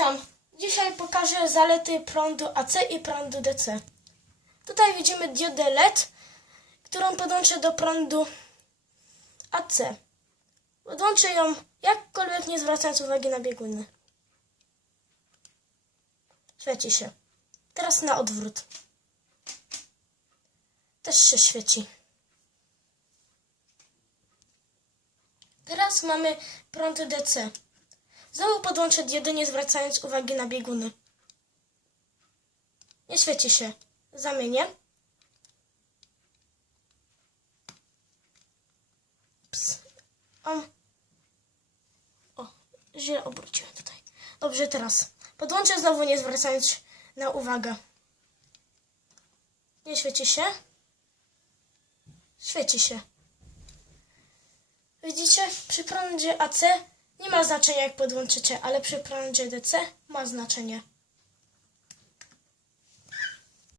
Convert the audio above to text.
Witam. Dzisiaj pokażę zalety prądu AC i prądu DC. Tutaj widzimy diodę LED, którą podłączę do prądu AC. Podłączę ją jakkolwiek nie zwracając uwagi na bieguny. Świeci się. Teraz na odwrót. Też się świeci. Teraz mamy prąd DC. Znowu podłączę diodę, nie zwracając uwagi na bieguny. Nie świeci się. Zamienię. Ps. O. o, źle obróciłem tutaj. Dobrze, teraz. Podłączę znowu, nie zwracając na uwagę. Nie świeci się. Świeci się. Widzicie, przy prądzie AC nie ma znaczenia jak podłączycie, ale przy prądzie DC ma znaczenie.